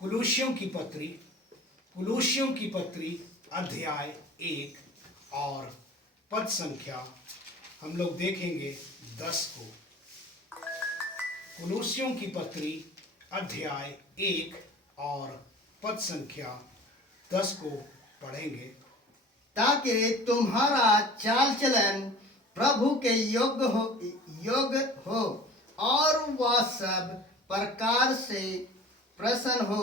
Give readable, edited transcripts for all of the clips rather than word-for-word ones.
कुलूसियों की पत्री अध्याय 1 और पद संख्या हम लोग देखेंगे 10 को। कुलूसियों की पत्री अध्याय 1 और पद संख्या 10 को पढ़ेंगे। ताकि तुम्हारा चाल चलन प्रभु के योग्य हो और वह सब प्रकार से प्रसन्न हो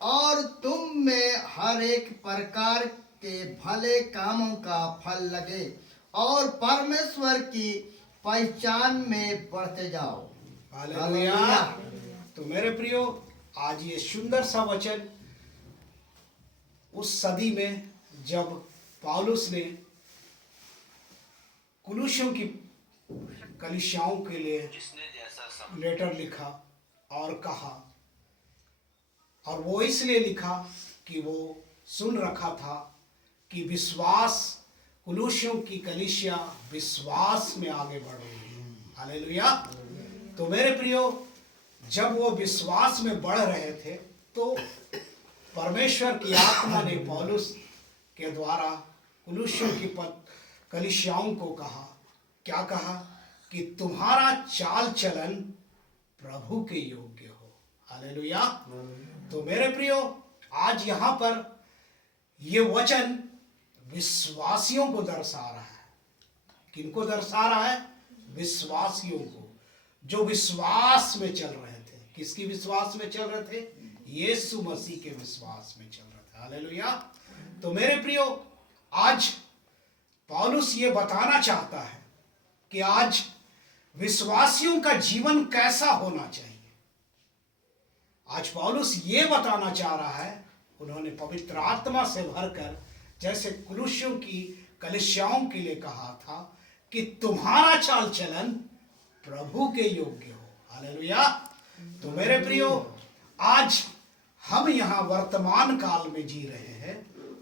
और तुम में हर एक प्रकार के भले कामों का फल लगे और परमेश्वर की पहचान में बढ़ते जाओ। हालेलुया। तो मेरे प्रियो, आज ये सुंदर सा वचन उस सदी में जब पौलुस ने कुलूसियों की कलीसियाओं के लिए लेटर लिखा और कहा, और वो इसलिए लिखा कि वो सुन रखा था कि कुलूसियों की कलीसिया विश्वास में आगे बढ़ रही है। हालेलुया। तो मेरे प्रियो, जब वो विश्वास में बढ़ रहे थे तो परमेश्वर की आत्मा ने पौलुस के द्वारा कुलूसियों की कलीसियाओं को कहा, क्या कहा? कि तुम्हारा चाल चलन प्रभु के योग्य हो। हालेलुया। तो मेरे प्रियो, आज यहाँ पर ये वचन विश्वासियों को दर्शा रहा है। किनको दर्शा रहा है? विश्वासियों को, जो विश्वास में चल रहे थे। किसकी विश्वास में चल रहे थे? यीशु मसीह के विश्वास में चल रहे थे। हालेलुया। तो मेरे प्रियो, आज पौलुस ये बताना चाहता है कि आज विश्वासियों का जीवन कैसा होना चाहिए। आज पौलुस ये बताना चाह रहा है, उन्होंने पवित्र आत्मा से भरकर जैसे कुलूसियों की कलीसियाओं के लिए कहा था कि तुम्हारा चाल चलन प्रभु के योग्य हो। हालेलुया। तो मेरे प्रियो, आज हम यहाँ वर्तमान काल में जी रहे हैं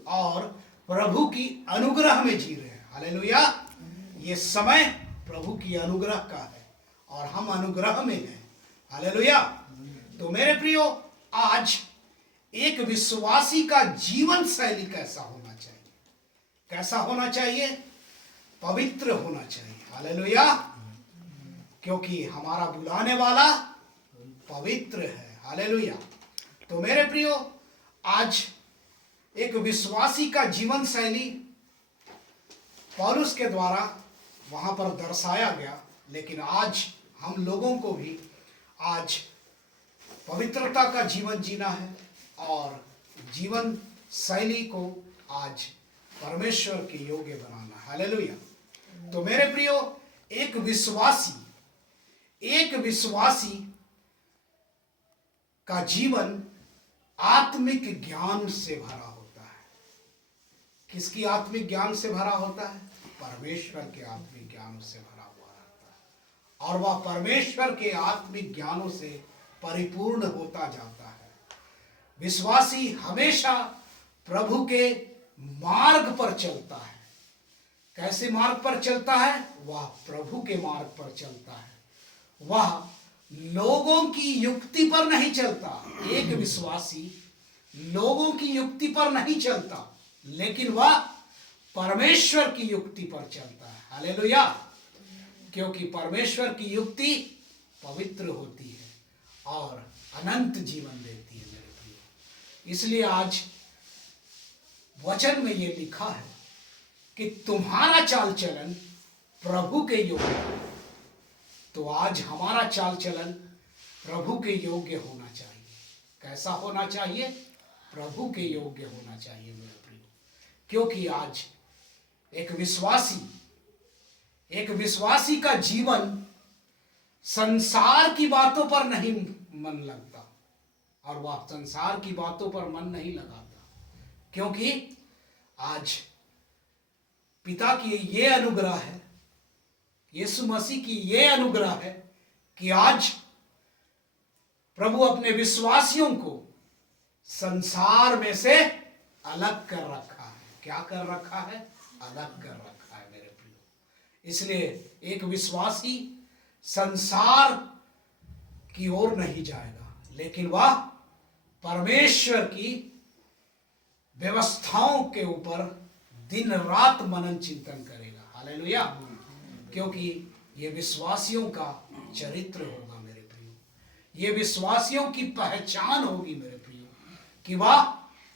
और प्रभु की अनुग्रह में जी रहे हैं। हालेलुया। ये समय प्रभु की अनुग्रह का है और हम अनुग्रह में हैं। हालेलुया। तो मेरे प्रियो, आज एक विश्वासी का जीवन शैली कैसा होना चाहिए? कैसा होना चाहिए? पवित्र होना चाहिए। हालेलुया। क्योंकि हमारा बुलाने वाला पवित्र है। हालेलुया। तो मेरे प्रियो, आज एक विश्वासी का जीवन शैली पौलुस के द्वारा वहां पर दर्शाया गया, लेकिन आज हम लोगों को भी आज पवित्रता का जीवन जीना है और जीवन शैली को आज परमेश्वर के योग्य बनाना। हालेलुया। तो मेरे प्रियो, एक विश्वासी का जीवन आत्मिक ज्ञान से भरा होता है। किसकी आत्मिक ज्ञान से भरा होता है? परमेश्वर के आत्मिक ज्ञान से भरा हुआ रहता है और वह परमेश्वर के आत्मिक ज्ञानों से परिपूर्ण होता जाता है। विश्वासी हमेशा प्रभु के मार्ग पर चलता है। कैसे मार्ग पर चलता है? वह प्रभु के मार्ग पर चलता है। वह लोगों की युक्ति पर नहीं चलता। एक विश्वासी लोगों की युक्ति पर नहीं चलता, लेकिन वह परमेश्वर की युक्ति पर चलता है। हालेलुया। क्योंकि परमेश्वर की युक्ति पवित्र होती है और अनंत जीवन देती है। मेरे प्रिय, इसलिए आज वचन में ये लिखा है कि तुम्हारा चाल चलन प्रभु के योग्य है। तो आज हमारा चाल चलन प्रभु के योग्य होना चाहिए। कैसा होना चाहिए? प्रभु के योग्य होना चाहिए मेरे प्रिय। क्योंकि आज एक विश्वासी का जीवन संसार की बातों पर नहीं मन लगता और वह संसार की बातों पर मन नहीं लगाता, क्योंकि आज पिता की ये अनुग्रह है, यीशु मसीह की ये अनुग्रह है कि आज प्रभु अपने विश्वासियों को संसार में से अलग कर रखा है। क्या कर रखा है? अलग कर रखा है मेरे प्रियो। इसलिए एक विश्वासी संसार की ओर नहीं जाएगा, लेकिन वह परमेश्वर की व्यवस्थाओं के ऊपर दिन रात मनन चिंतन करेगा। हालेलुया। क्योंकि ये विश्वासियों का चरित्र होगा मेरे प्रियो, ये विश्वासियों की पहचान होगी मेरे प्रियो, कि वह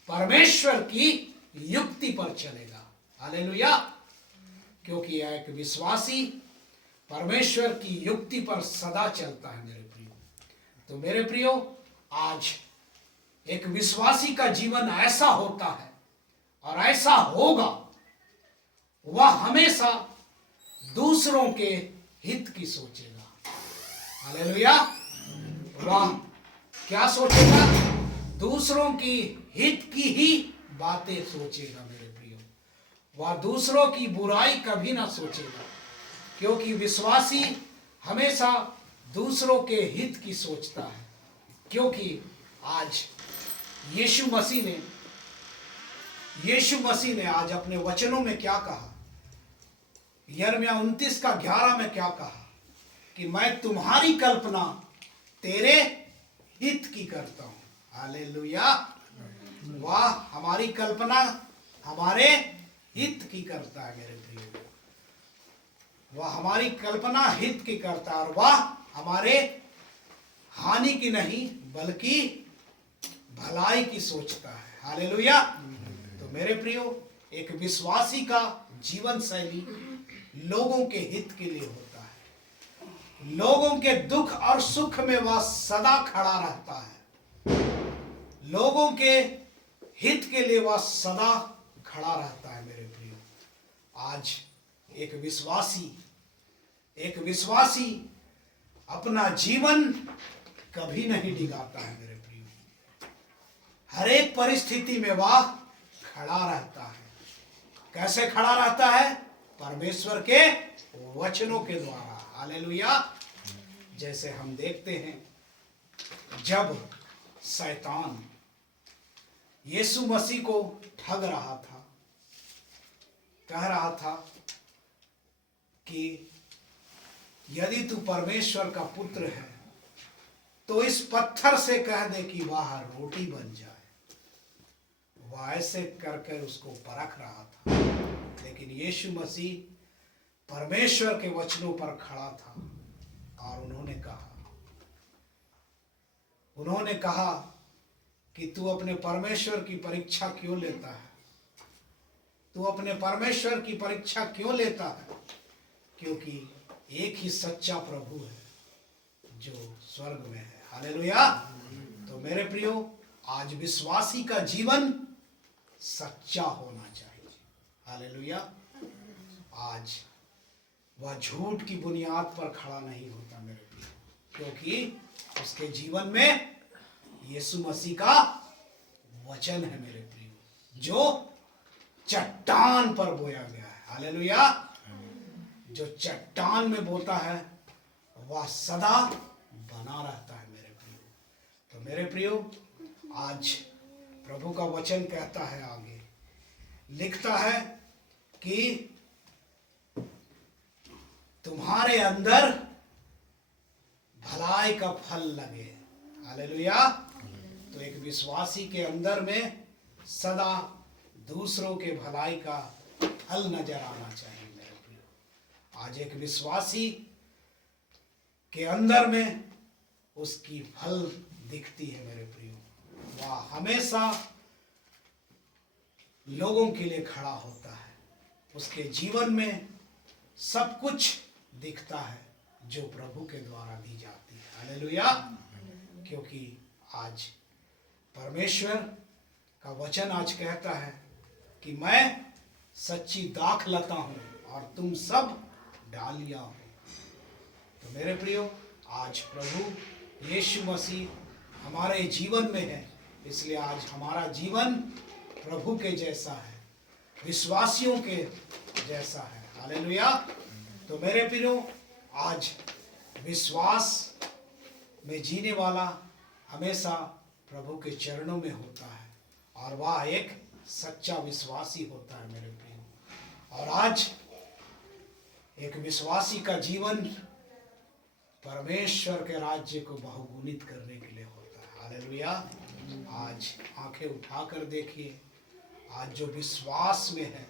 परमेश्वर की युक्ति पर चलेगा। हालेलुया। क्योंकि यह एक विश्वासी परमेश्वर की युक्ति पर सदा चलता है मेरे प्रियो। तो मेरे प्रियो, आज एक विश्वासी का जीवन ऐसा होता है और ऐसा होगा, वह हमेशा दूसरों के हित की सोचेगा। हालेलुया। वह क्या सोचेगा? दूसरों की हित की ही बातें सोचेगा मेरे प्रियो। वह दूसरों की बुराई कभी ना सोचेगा, क्योंकि विश्वासी हमेशा दूसरों के हित की सोचता है। क्योंकि आज यीशु मसीह ने आज अपने वचनों में क्या कहा? यिर्मयाह 29:11 में क्या कहा? कि मैं तुम्हारी कल्पना तेरे हित की करता हूं। हालेलुया। वाह, हमारी कल्पना हमारे हित की करता है मेरे प्रियो। वह हमारी कल्पना हित की करता है और वह हमारे हानि की नहीं बल्कि भलाई की सोचता है। हालेलुया। तो मेरे प्रियो, एक विश्वासी का जीवन शैली लोगों के हित के लिए होता है। लोगों के दुख और सुख में वह सदा खड़ा रहता है। लोगों के हित के लिए वह सदा खड़ा रहता है मेरे प्रियो। आज एक विश्वासी अपना जीवन कभी नहीं डिगाता है मेरे प्रियो। हर एक परिस्थिति में वह खड़ा रहता है। कैसे खड़ा रहता है? परमेश्वर के वचनों के द्वारा। हालेलुया। जैसे हम देखते हैं, जब शैतान यीशु मसीह को ठग रहा था, कह रहा था कि यदि तू परमेश्वर का पुत्र है तो इस पत्थर से कह दे कि वह रोटी बन जाए। वह ऐसे करके उसको परख रहा था, लेकिन यीशु मसीह परमेश्वर के वचनों पर खड़ा था और उन्होंने कहा कि तू अपने परमेश्वर की परीक्षा क्यों लेता है? तू अपने परमेश्वर की परीक्षा क्यों लेता है? क्योंकि एक ही सच्चा प्रभु है जो स्वर्ग में है। हालेलुया। तो मेरे प्रियो, आज विश्वासी का जीवन सच्चा होना चाहिए। हालेलुया। आज वह झूठ की बुनियाद पर खड़ा नहीं होता मेरे प्रियो, क्योंकि उसके जीवन में यीशु मसीह का वचन है मेरे प्रियो, जो चट्टान पर बोया गया है। हालेलुया। जो चट्टान में बोता है वह सदा बना रहता है मेरे प्रियो। तो मेरे प्रियो, आज प्रभु का वचन कहता है, आगे लिखता है कि तुम्हारे अंदर भलाई का फल लगे। हालेलुया। तो एक विश्वासी के अंदर में सदा दूसरों के भलाई का फल नजर आना चाहिए मेरे प्रियो। आज एक विश्वासी के अंदर में उसकी फल दिखती है मेरे प्रियो। वह हमेशा लोगों के लिए खड़ा होता है। उसके जीवन में सब कुछ दिखता है जो प्रभु के द्वारा दी जाती है। हालेलुया। क्योंकि आज परमेश्वर का वचन आज कहता है कि मैं सच्ची दाखलता हूं और तुम सब डालियां हो। तो मेरे प्रियो, आज प्रभु यीशु मसीह हमारे जीवन में है, इसलिए आज हमारा जीवन प्रभु के जैसा है, विश्वासियों के जैसा है। हालेलुया। तो मेरे प्रियो, आज विश्वास में जीने वाला हमेशा प्रभु के चरणों में होता है और वह एक सच्चा विश्वासी होता है मेरे प्रियो। और आज एक विश्वासी का जीवन परमेश्वर के राज्य को बहुगुणित करने के लिए होता है। हालेलुया। आज आंखें उठाकर देखिए, आज जो विश्वास में है,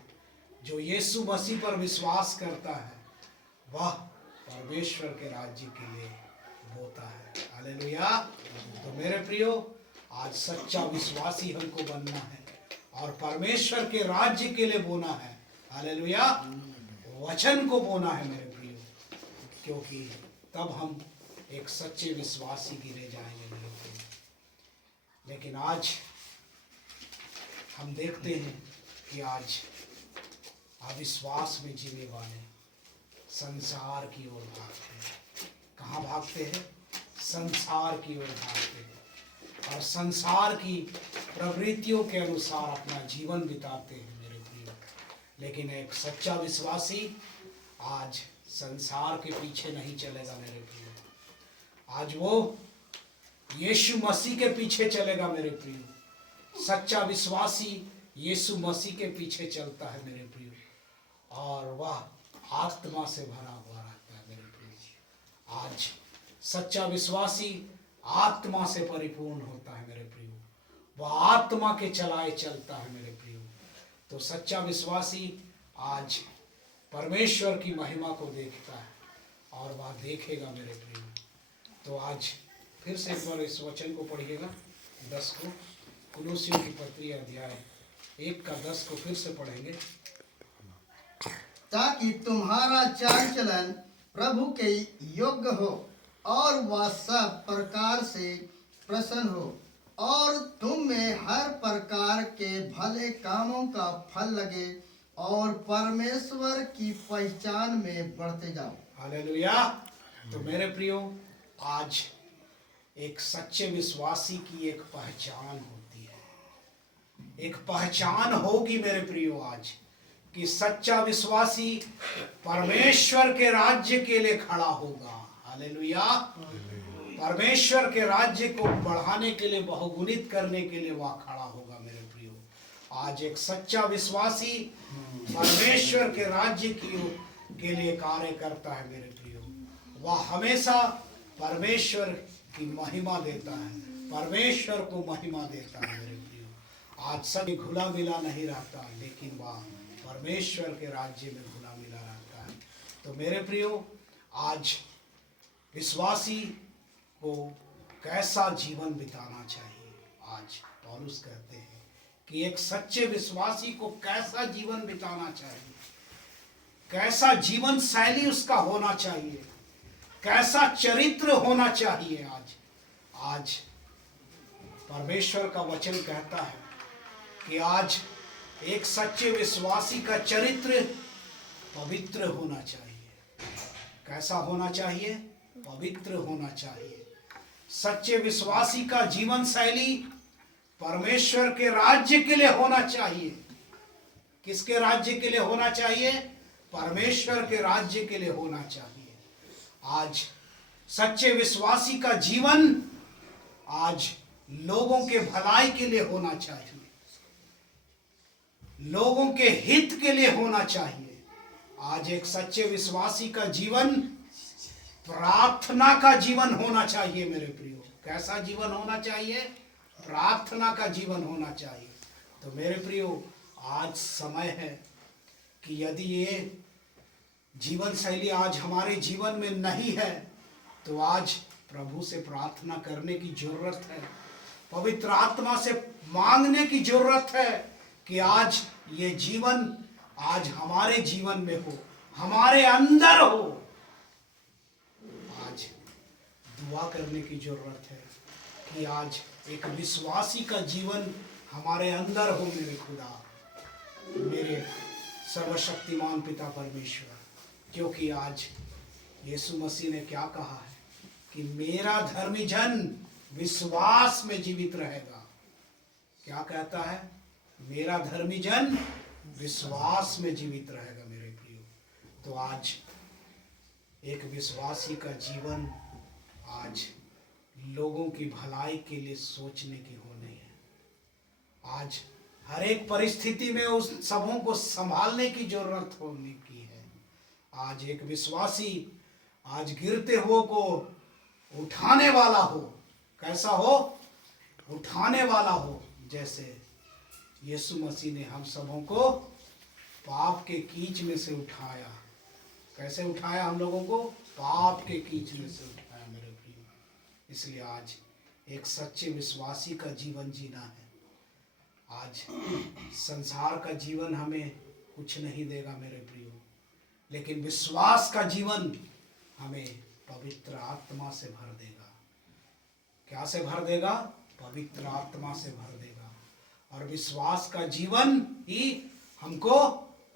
जो यीशु मसीह पर विश्वास करता है, वह परमेश्वर के राज्य के लिए बोता है। हालेलुया। तो मेरे प्रियो, आज सच्चा विश्वासी हमको बनना है और परमेश्वर के राज्य के लिए बोना है। हालेलुया। वचन को बोना है मेरे प्रियो, क्योंकि तब हम एक सच्चे विश्वासी गिने जाएंगे मेरे प्रियो। लेकिन आज हम देखते हैं कि आज अविश्वास में जीने वाले संसार की ओर भागते हैं। कहाँ भागते हैं? संसार की ओर भागते हैं और संसार की प्रवृत्तियों के अनुसार अपना जीवन बिताते हैं मेरे प्रिय। लेकिन एक सच्चा विश्वासी आज संसार के पीछे नहीं चलेगा मेरे प्रिय। आज वो यीशु मसीह के पीछे चलेगा मेरे प्रिय। सच्चा विश्वासी यीशु मसीह के पीछे चलता है मेरे प्रिय, और वह आत्मा से भरा हुआ रहता है मेरे प्रिय। आज सच्चा विश्वासी आत्मा से परिपूर्ण होता है मेरे प्रिय, वह आत्मा के चलाए चलता है मेरे प्रिय। तो सच्चा विश्वासी आज परमेश्वर की महिमा को देखता है और वह देखेगा मेरे प्रिय। तो आज फिर से एक बार इस वचन को पढ़िएगा, 10 को, कुलुस्सियों की पत्री अध्याय 1 का 10 को फिर से पढ़ेंगे। ताकि तुम्हारा चाल चलन प्रभु के योग्य हो और वह सब प्रकार से प्रसन्न हो, और तुम में हर प्रकार के भले कामों का फल लगे और परमेश्वर की पहचान में बढ़ते जाओ। हालेलुया। तो मेरे प्रियो, आज एक सच्चे विश्वासी की एक पहचान होती है, एक पहचान होगी मेरे प्रियो आज, कि सच्चा विश्वासी परमेश्वर के राज्य के लिए खड़ा होगा। हालेलुया। परमेश्वर के राज्य को बढ़ाने के लिए, बहुगुणित करने के लिए वह खड़ा होगा मेरे प्रियो। आज एक सच्चा विश्वासी परमेश्वर के राज्य के लिए कार्य करता है मेरे प्रियो। वह हमेशा परमेश्वर की महिमा देता है, परमेश्वर को महिमा देता है मेरे प्रियो। आज सब घुला मिला नहीं रहता, लेकिन वह परमेश्वर के राज्य में घुला मिला रहता है। तो मेरे प्रियो, आज विश्वासी को कैसा जीवन बिताना चाहिए? आज पौलुस कहते हैं कि एक सच्चे विश्वासी को कैसा जीवन बिताना चाहिए, कैसा जीवन शैली उसका होना चाहिए, कैसा चरित्र होना चाहिए। आज परमेश्वर का वचन कहता है कि आज एक सच्चे विश्वासी का चरित्र पवित्र होना चाहिए। कैसा होना चाहिए? पवित्र होना चाहिए। सच्चे विश्वासी का जीवन शैली परमेश्वर के राज्य के लिए होना चाहिए। किसके राज्य के लिए होना चाहिए? परमेश्वर के राज्य के लिए होना चाहिए। आज सच्चे विश्वासी का जीवन आज लोगों के भलाई के लिए होना चाहिए, लोगों के हित के लिए होना चाहिए। आज एक सच्चे विश्वासी का जीवन प्रार्थना का जीवन होना चाहिए मेरे प्रियो। कैसा जीवन होना चाहिए? प्रार्थना का जीवन होना चाहिए। तो मेरे प्रियो, आज समय है कि यदि ये जीवन शैली आज हमारे जीवन में नहीं है, तो आज प्रभु से प्रार्थना करने की जरूरत है, पवित्र आत्मा से मांगने की जरूरत है कि आज ये जीवन आज हमारे जीवन में हो, हमारे अंदर हो। आज दुआ करने की जरूरत है कि आज एक विश्वासी का जीवन हमारे अंदर हो मेरे खुदा, मेरे सर्वशक्तिमान पिता परमेश्वर। क्योंकि आज यीशु मसीह ने क्या कहा है कि मेरा धर्मी जन विश्वास में जीवित रहेगा। क्या कहता है? मेरा धर्मी जन विश्वास में जीवित रहेगा मेरे प्रियो। तो आज एक विश्वासी का जीवन आज लोगों की भलाई के लिए सोचने की होनी है। आज हर एक परिस्थिति में उस सबों को संभालने की जरूरत होने की है। आज एक विश्वासी आज गिरते हुए को उठाने वाला हो। कैसा हो? उठाने वाला हो, जैसे यीशु मसीह ने हम सबों को पाप के कीच में से उठाया। कैसे उठाया हम लोगों को? पाप के कीच में से उठाया मेरे प्रियो। इसलिए आज एक सच्चे विश्वासी का जीवन जीना है। आज संसार का जीवन हमें कुछ नहीं देगा मेरे प्रियो, लेकिन विश्वास का जीवन हमें पवित्र आत्मा से भर देगा। क्या से भर देगा? पवित्र आत्मा से भर देगा। और विश्वास का जीवन ही हमको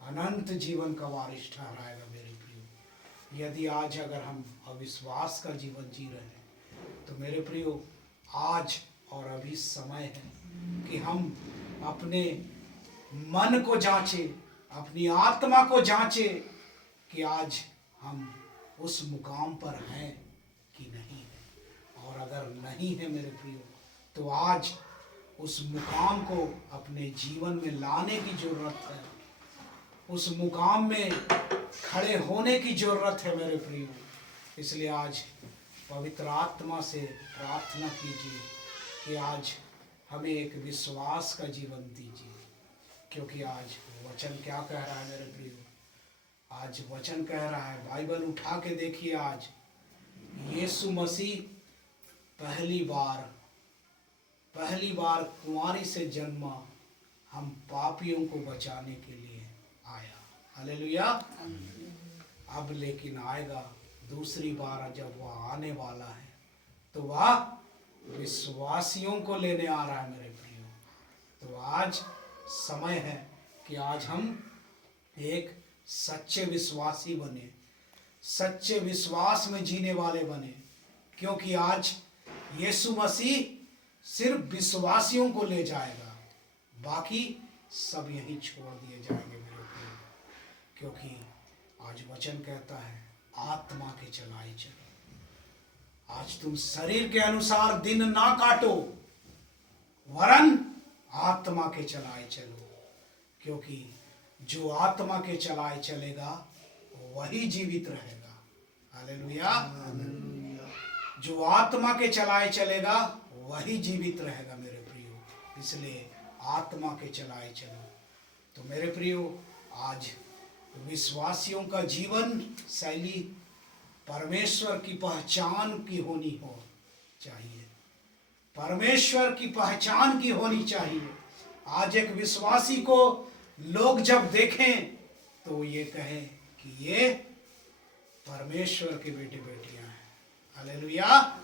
अनंत जीवन का वारिस ठहराएगा मेरे प्रियो। यदि आज अगर हम अविश्वास का जीवन जी रहे हैं तो मेरे प्रियो, आज और अभी समय है कि हम अपने मन को जांचें, अपनी आत्मा को जांचें कि आज हम उस मुकाम पर हैं कि नहीं है। और अगर नहीं है मेरे प्रियो, तो आज उस मुकाम को अपने जीवन में लाने की जरूरत है। उस मुकाम में खड़े होने की जरूरत है मेरे प्रियो। इसलिए आज पवित्र आत्मा से प्रार्थना कीजिए कि आज हमें एक विश्वास का जीवन दीजिए, क्योंकि आज वचन क्या कह रहा है मेरे प्रियो? आज वचन कह रहा है, बाइबल उठा के देखिए, आज यीशु मसीह पहली बार कुंवारी से जन्मा, हम पापियों को बचाने के लिए आया। हालेलुया। अब लेकिन आएगा दूसरी बार, जब वह आने वाला है तो वह विश्वासियों को लेने आ रहा है मेरे प्रियो। तो आज समय है कि आज हम एक सच्चे विश्वासी बने, सच्चे विश्वास में जीने वाले बने, क्योंकि आज यीशु मसीह सिर्फ विश्वासियों को ले जाएगा, बाकी सब यहीं छोड़ दिए जाएंगे मेरे प्रियो। क्योंकि आज वचन कहता है, आत्मा के चलाए चलो। आज तुम शरीर के अनुसार दिन ना काटो, वरन आत्मा के चलाए चलो, क्योंकि जो आत्मा के चलाए चलेगा वही जीवित रहेगा। हालेलुया। जो आत्मा के चलाए चलेगा वही जीवित रहेगा मेरे प्रियो। इसलिए आत्मा के चलाए चलो। तो मेरे प्रियो, आज विश्वासियों का जीवन शैली परमेश्वर की पहचान की होनी हो चाहिए, परमेश्वर की पहचान की होनी चाहिए। आज एक विश्वासी को लोग जब देखें तो ये कहें कि ये परमेश्वर के बेटे बेटियां हैं। हालेलुया।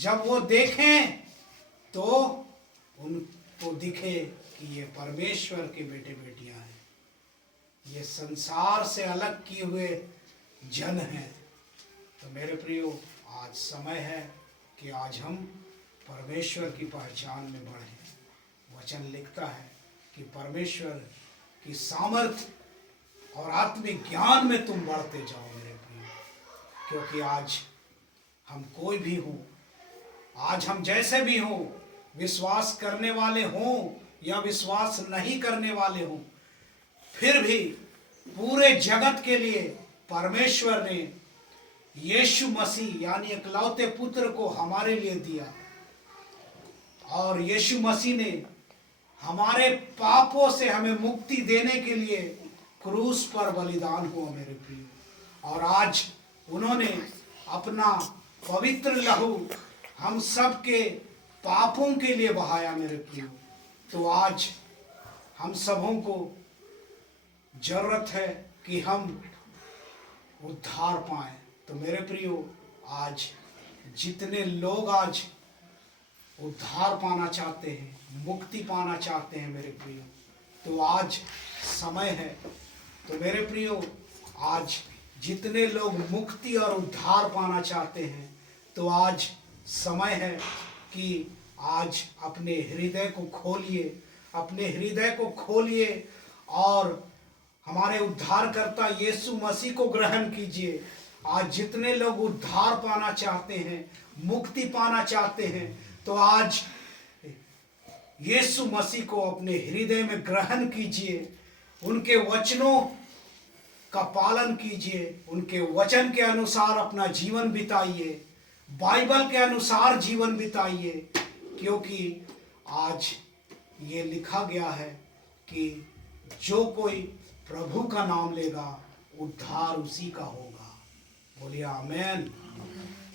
जब वो देखें तो उनको दिखे कि ये परमेश्वर के बेटे बेटियां हैं, ये संसार से अलग किए हुए जन हैं। तो मेरे प्रियो, आज समय है कि आज हम परमेश्वर की पहचान में बढ़ें। वचन लिखता है कि परमेश्वर की सामर्थ्य और आत्मिक ज्ञान में तुम बढ़ते जाओ मेरे प्रियो। क्योंकि आज हम कोई भी हो, आज हम जैसे भी हों, विश्वास करने वाले हों या विश्वास नहीं करने वाले हों, फिर भी पूरे जगत के लिए परमेश्वर ने यीशु मसीह यानी इकलौते पुत्र को हमारे लिए दिया। और यीशु मसीह ने हमारे पापों से हमें मुक्ति देने के लिए क्रूस पर बलिदान हुआ मेरे प्रियो। और आज उन्होंने अपना पवित्र लहू हम सब के पापों के लिए बहाया मेरे प्रियो। तो आज हम सबों को जरूरत है कि हम उद्धार पाएं। तो मेरे प्रियो, आज जितने लोग आज उद्धार पाना चाहते हैं, मुक्ति पाना चाहते हैं मेरे प्रियो, तो आज समय है। तो मेरे प्रियो, आज जितने लोग मुक्ति और उद्धार पाना चाहते हैं, तो आज समय है कि आज अपने हृदय को खोलिए, अपने हृदय को खोलिए और हमारे उद्धारकर्ता यीशु मसीह को ग्रहण कीजिए। आज जितने लोग उद्धार पाना चाहते हैं, मुक्ति पाना चाहते हैं, तो आज यीशु मसीह को अपने हृदय में ग्रहण कीजिए, उनके वचनों का पालन कीजिए, उनके वचन के अनुसार अपना जीवन बिताइए, बाइबल के अनुसार जीवन बिताइए। क्योंकि आज ये लिखा गया है कि जो कोई प्रभु का नाम लेगा उद्धार उसी का होगा। बोलिए आमेन।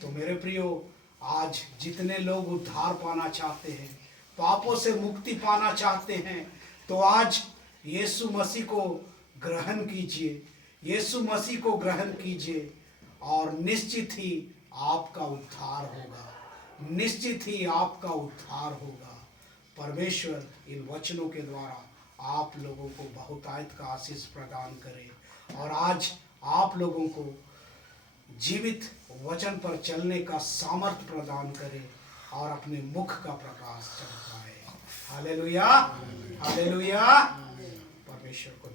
तो मेरे प्रियो, आज जितने लोग उद्धार पाना चाहते हैं, पापों से मुक्ति पाना चाहते हैं, तो आज यीशु मसीह को ग्रहण कीजिए, यीशु मसीह को ग्रहण कीजिए और निश्चित ही आपका उद्धार होगा, निश्चित ही आपका उद्धार होगा। परमेश्वर इन वचनों के द्वारा आप लोगों को बहुतायत का आशीष प्रदान करे और आज आप लोगों को जीवित वचन पर चलने का सामर्थ्य प्रदान करे और अपने मुख का प्रकाश चमकाए। Hallelujah, hallelujah. परमेश्वर को